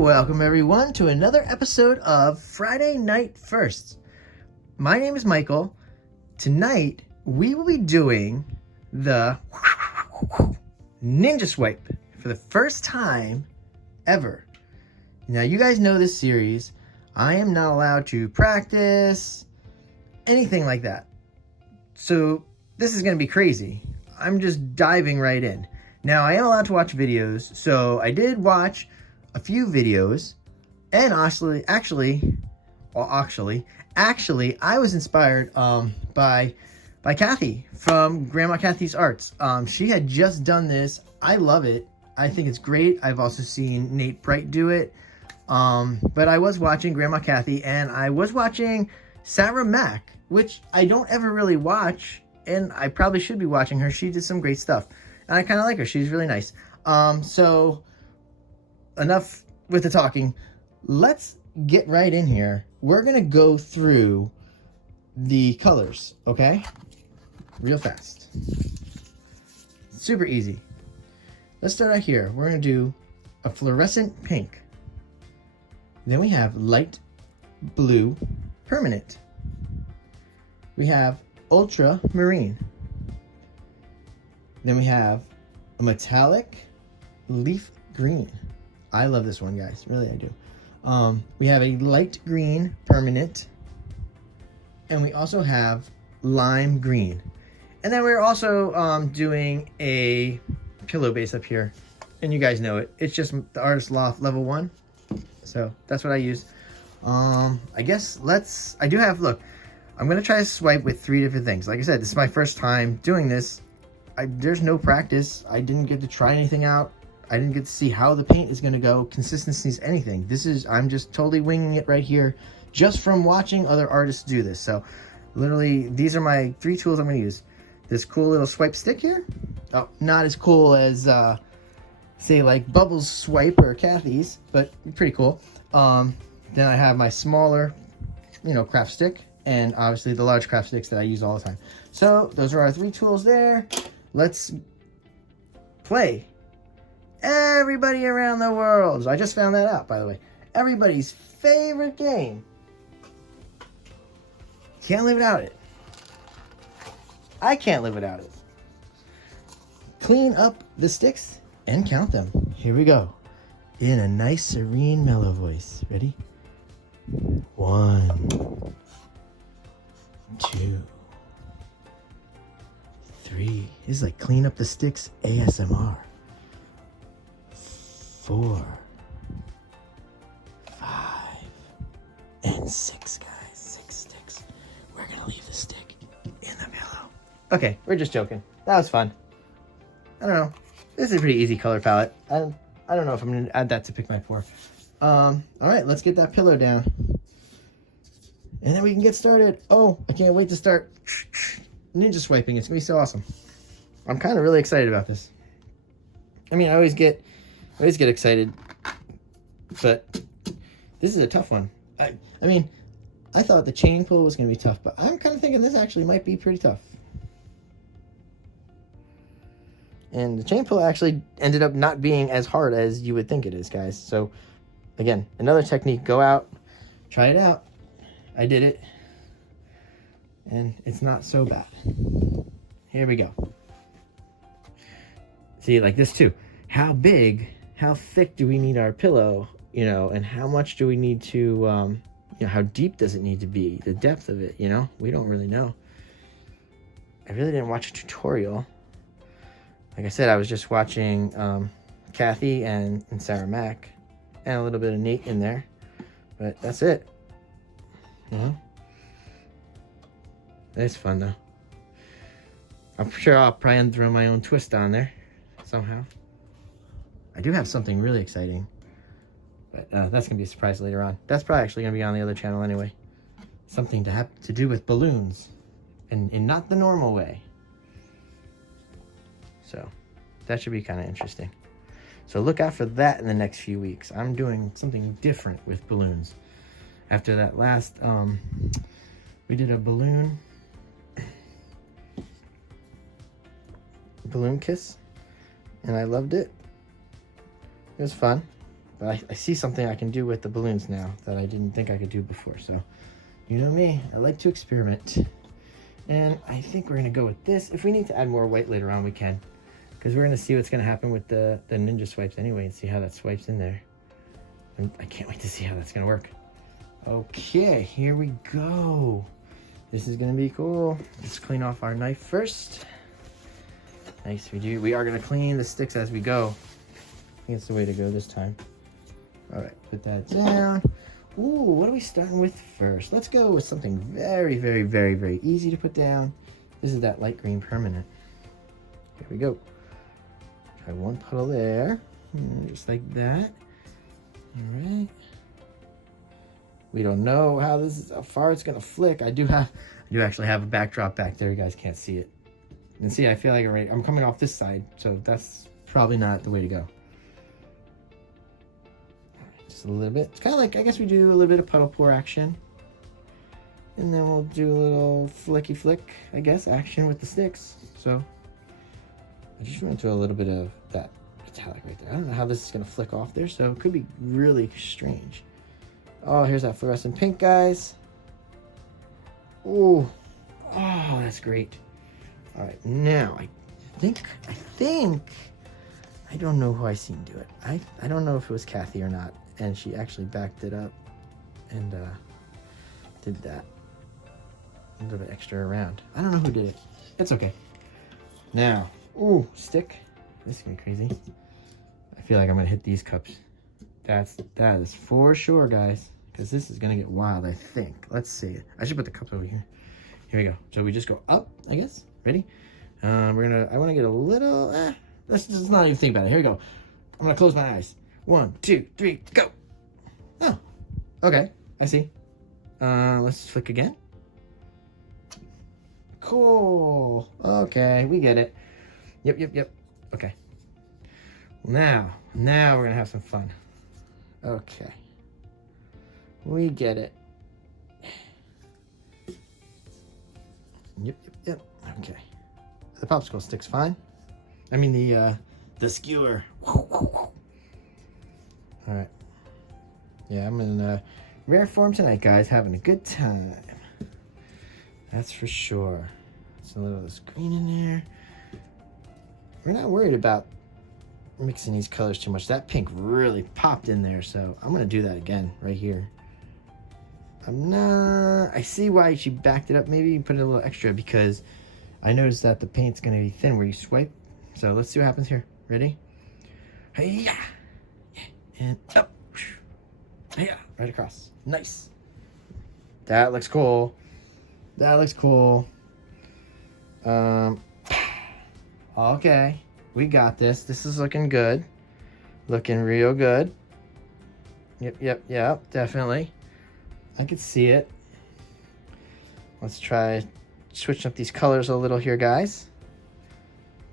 Welcome everyone to another episode of Friday Night Firsts. My name is Michael. Tonight we will be doing the ninja swipe for the first time ever. Now you guys know this series. I am not allowed to practice anything like that. So this is going to be crazy. I'm just diving right in. Now I am allowed to watch videos, so I did watch a few videos, and actually, I was inspired by Kathy from Grandma Kathy's Arts. She had just done this. I love it. I think it's great. I've also seen Nate Bright do it. But I was watching Grandma Kathy, and I was watching SarahMac, which I don't ever really watch, and I probably should be watching her. She did some great stuff, and I kind of like her. She's really nice. So enough with the talking. Let's get right in here. We're gonna go through the colors, okay? Real fast. Super easy. Let's start out here. We're gonna do a fluorescent pink. Then we have light blue permanent. We have ultramarine. Then we have a metallic leaf green. I love this one, guys. Really, I do. We have a light green permanent. And we also have lime green. And then we're also doing a pillow base up here. And you guys know it. It's just the Artist Loft level 1. So that's what I use. I guess I do have, look, I'm going to try to swipe with 3 different things. Like I said, this is my first time doing this. There's no practice. I didn't get to try anything out. I didn't get to see how the paint is going to go, consistencies, anything. I'm just totally winging it right here just from watching other artists do this. So literally, these are my 3 tools I'm going to use. This cool little swipe stick here. Oh, not as cool as, say, like Bubbles Swipe or Kathy's, but pretty cool. Then I have my smaller, craft stick, and obviously the large craft sticks that I use all the time. So those are our 3 tools there. Let's play. Everybody around the world. I just found that out, by the way. Everybody's favorite game. Can't live without it. I can't live without it. Clean up the sticks and count them. Here we go. In a nice, serene, mellow voice. Ready? 1, 2, 3. This is like clean up the sticks ASMR. 4, 5, and 6, guys. 6 sticks. We're gonna leave the stick in the pillow. Okay, we're just joking. That was fun. I don't know. This is a pretty easy color palette. I don't know if I'm gonna add that to pick my 4. All right, let's get that pillow down, and then we can get started. Oh, I can't wait to start ninja swiping. It's gonna be so awesome. I'm kind of really excited about this. I mean, I always get excited, but this is a tough one. I mean, I thought the chain pull was going to be tough, but I'm kind of thinking this actually might be pretty tough. And the chain pull actually ended up not being as hard as you would think it is, guys. So, again, another technique. Go out, try it out. I did it, and it's not so bad. Here we go. See, like this too. How thick do we need our pillow, and how much do we need to, how deep does it need to be, the depth of it, we don't really know. I really didn't watch a tutorial. Like I said, I was just watching Kathy and SarahMac, and a little bit of Nate in there, but that's it. It's fun though. I'm sure I'll probably throw my own twist on there somehow. I do have something really exciting, but that's going to be a surprise later on. That's probably actually going to be on the other channel anyway. Something to have to do with balloons, and in not the normal way. So that should be kind of interesting. So look out for that in the next few weeks. I'm doing something different with balloons. After that last, we did a balloon kiss, and I loved it. It was fun. But I see something I can do with the balloons now that I didn't think I could do before. So, you know me, I like to experiment. And I think we're gonna go with this. If we need to add more white later on, we can. Because we're gonna see what's gonna happen with the ninja swipes anyway and see how that swipes in there. And I can't wait to see how that's gonna work. Okay, here we go. This is gonna be cool. Let's clean off our knife first. Nice, we are gonna clean the sticks as we go. I think it's the way to go this time. All right, put that down. Ooh, what are we starting with first? Let's go with something very, very, very, very easy to put down. This is that light green permanent. Here we go. Try one puddle there, just like that. All right. We don't know how far it's gonna flick. I do actually have a backdrop back there. You guys can't see it. And see, I feel like I'm coming off this side, so that's probably not the way to go. Just a little bit. It's kind of like, I guess we do a little bit of puddle pour action. And then we'll do a little flicky flick, I guess, action with the sticks. So I just went to a little bit of that metallic right there. I don't know how this is gonna flick off there, so it could be really strange. Oh, here's that fluorescent pink, guys. Ooh. Oh, that's great. All right, now I think, I don't know who I seen do it. I don't know if it was Kathy or not, and she actually backed it up and did that. A little bit extra around. I don't know who did it. It's okay. Now, ooh, stick. This is gonna be crazy. I feel like I'm gonna hit these cups. That is for sure, guys, because this is gonna get wild, I think. Let's see. I should put the cups over here. Here we go. So we just go up, I guess. Ready? I want to get a little, let's just not even think about it. Here we go. I'm gonna close my eyes. 1, 2, 3, go. Oh, okay, I see. Let's flick again. Cool. Okay, we get it. Yep. Okay. Now we're gonna have some fun. Okay. We get it. Yep. Okay. The popsicle stick's fine. I mean the skewer. All right. Yeah, I'm in rare form tonight, guys. Having a good time. That's for sure. There's a little of this green in there. We're not worried about mixing these colors too much. That pink really popped in there, so I'm gonna do that again right here. I see why she backed it up. Maybe you put a little extra because I noticed that the paint's gonna be thin where you swipe. So let's see what happens here. Ready? Hey-ya! And up. Hey-ya! Right across. Nice. That looks cool. That looks cool. Okay. We got this. This is looking good. Looking real good. Yep. Definitely. I could see it. Let's try switching up these colors a little here, guys.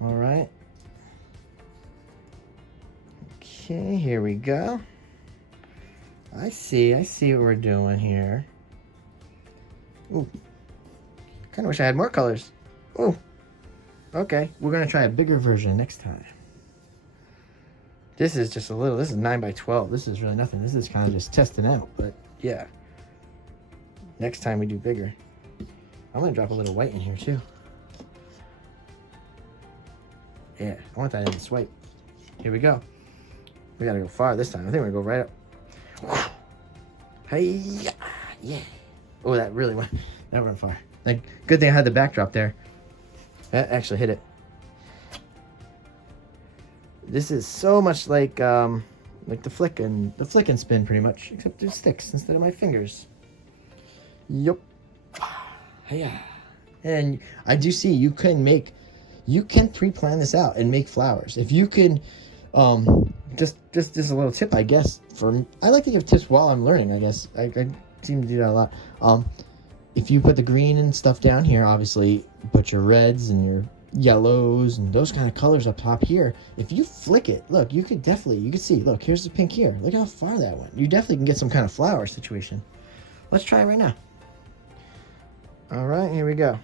All right. Okay, here we go. I see what we're doing here. Ooh. Kind of wish I had more colors. Ooh. Okay, we're gonna try a bigger version next time. This is just a little, this is 9 by 12. This is really nothing. This is kind of just testing out, but yeah. Next time we do bigger. I'm gonna drop a little white in here too. Yeah, I want that in the swipe. Here we go. We gotta go far this time. I think we're gonna go right up. Hey, yeah. Oh, that really went far. Like, good thing I had the backdrop there. That actually hit it. This is so much like the flick and spin pretty much, except there's sticks instead of my fingers. Yup. Yeah. And I do see you can pre-plan this out and make flowers. If you can, just a little tip, I guess. I like to give tips while I'm learning. I guess I seem to do that a lot. If you put the green and stuff down here, obviously put your reds and your yellows and those kind of colors up top here. If you flick it, look, you could see, look, here's the pink here. Look how far that went. You definitely can get some kind of flower situation. Let's try it right now. All right, here we go.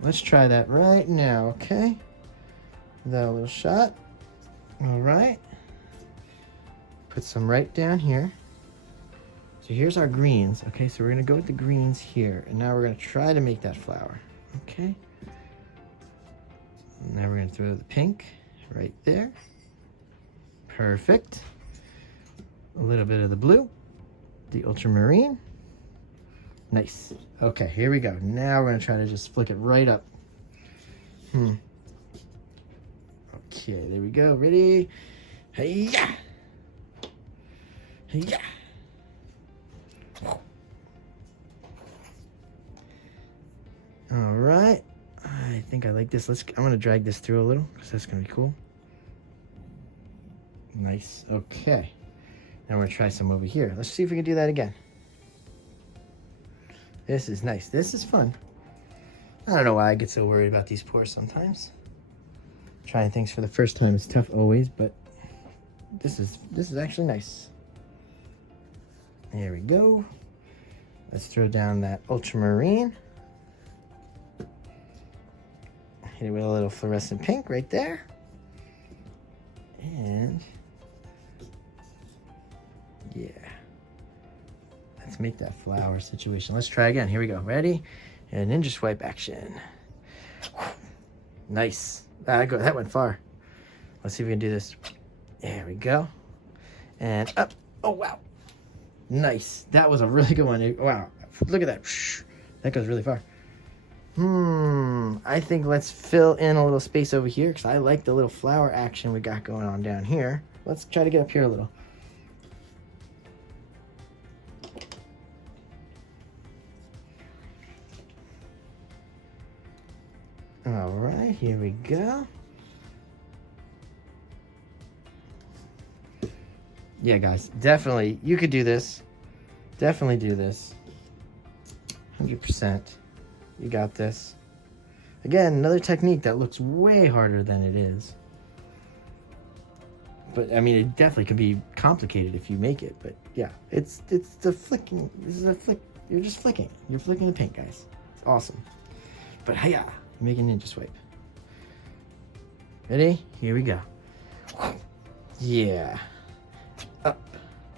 Let's try that right now, okay? That little shot. All right. Put some right down here. So here's our greens. Okay, so we're gonna go with the greens here. And now we're gonna try to make that flower. Okay. And now we're gonna throw the pink right there. Perfect. A little bit of the blue, the ultramarine. Nice. Okay, here we go. Now we're gonna try to just flick it right up. Okay, there we go. Ready? Hey-ya! Hey-ya! All right. I think I like this. I'm gonna drag this through a little because that's gonna be cool. Nice. Okay. Now we're gonna try some over here. Let's see if we can do that again. This is nice. This is fun. I don't know why I get so worried about these pours sometimes. Trying things for the first time is tough always, but this is actually nice. There we go. Let's throw down that ultramarine. Hit it with a little fluorescent pink right there. And yeah. Let's make that flower situation. Let's try again. Here we go. Ready? And ninja swipe action. Nice. That went far. Let's see if we can do this. There we go. And up. Oh, wow. Nice. That was a really good one. Wow. Look at that. That goes really far. I think let's fill in a little space over here because I like the little flower action we got going on down here. Let's try to get up here a little. All right, here we go. Yeah, guys, definitely, you could do this. Definitely do this. 100%. You got this. Again, another technique that looks way harder than it is. But, I mean, it definitely can be complicated if you make it. But, yeah, it's the flicking. This is a flick. You're just flicking. You're flicking the paint, guys. It's awesome. But, hiya. Make a ninja swipe. Ready? Here we go. Yeah. Up.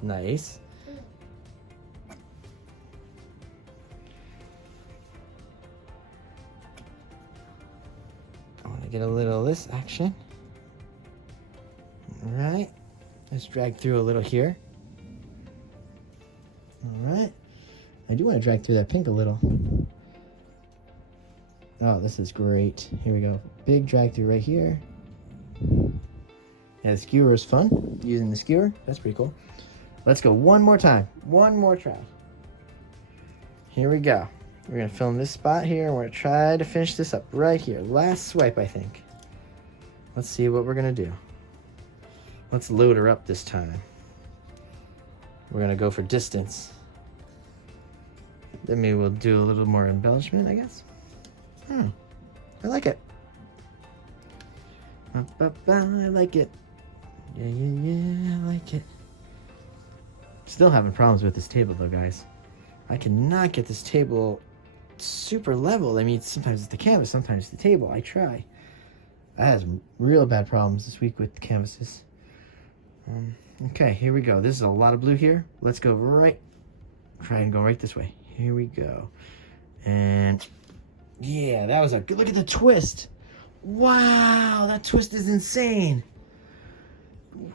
Nice. I want to get a little of this action. All right. Let's drag through a little here. All right. I do want to drag through that pink a little. Oh, this is great. Here we go. Big drag through right here. Yeah, the skewer is fun. Using the skewer. That's pretty cool. Let's go one more time. One more try. Here we go. We're going to fill in this spot here. And we're going to try to finish this up right here. Last swipe, I think. Let's see what we're going to do. Let's load her up this time. We're going to go for distance. Then maybe we'll do a little more embellishment, I guess. I like it. I like it. Yeah, I like it. Still having problems with this table though, guys. I cannot get this table super level. I mean, sometimes it's the canvas, sometimes it's the table. I try. I had some real bad problems this week with the canvases. Okay, here we go. This is a lot of blue here. Let's go right. Try and go right this way. Here we go. And yeah, that was a good look at the twist. Wow, that twist is insane.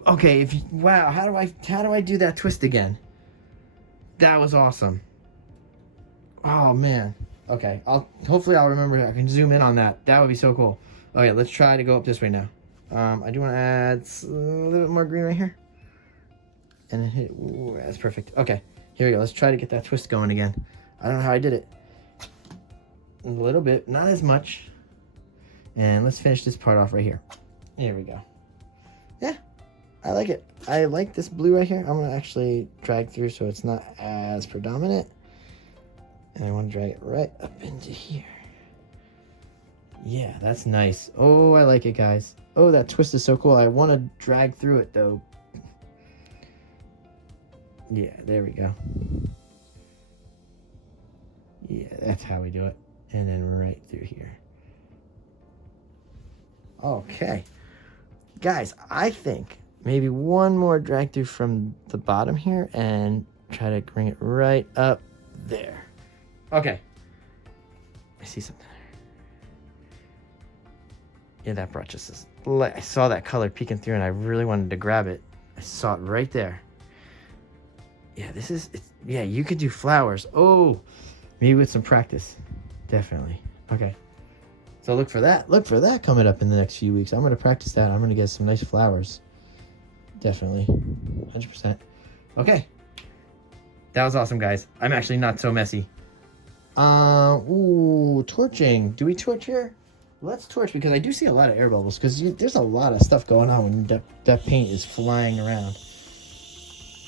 Okay, wow, how do I do that twist again? That was awesome. Oh man. Okay, hopefully I'll remember. I can zoom in on that. That would be so cool. Okay, let's try to go up this way now. I do want to add a little bit more green right here. And then hit. Ooh, that's perfect. Okay, here we go. Let's try to get that twist going again. I don't know how I did it. A little bit, not as much. And let's finish this part off right here. There we go. Yeah, I like it. I like this blue right here. I'm going to actually drag through so it's not as predominant. And I want to drag it right up into here. Yeah, that's nice. Oh, I like it, guys. Oh, that twist is so cool. I want to drag through it, though. Yeah, there we go. Yeah, that's how we do it. And then right through here. Okay. Guys, I think maybe one more drag through from the bottom here and try to bring it right up there. Okay. I see something there. Yeah, that brought just this. I saw that color peeking through and I really wanted to grab it. I saw it right there. Yeah, yeah, you could do flowers. Oh, maybe with some practice. Definitely. Okay. So look for that. Look for that coming up in the next few weeks. I'm going to practice that. I'm going to get some nice flowers. Definitely. 100%. Okay. That was awesome, guys. I'm actually not so messy. Ooh, torching. Do we torch here? Let's torch because I do see a lot of air bubbles because there's a lot of stuff going on when that paint is flying around.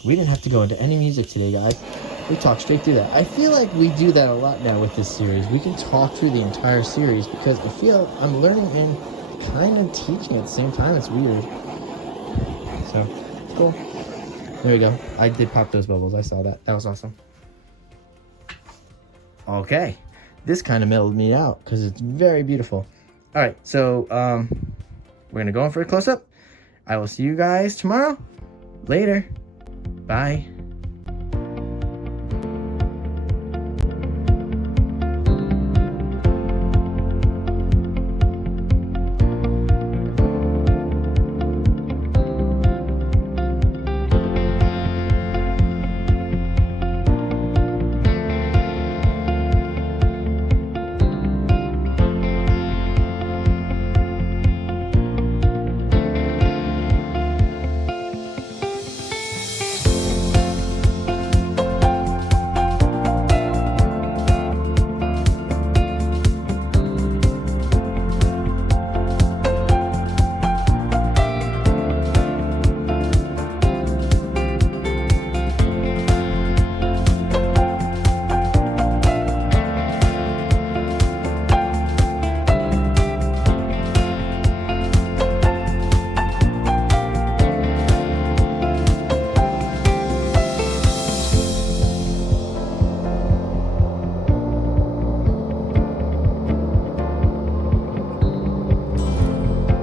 We didn't have to go into any music today, guys. We talked straight through that. I feel like we do that a lot now with this series. We can talk through the entire series because I feel I'm learning and kind of teaching at the same time. It's weird. So, it's cool. There we go. I did pop those bubbles. I saw that. That was awesome. Okay. This kind of mellowed me out because it's very beautiful. All right. So, we're going to go in for a close-up. I will see you guys tomorrow. Later. Bye.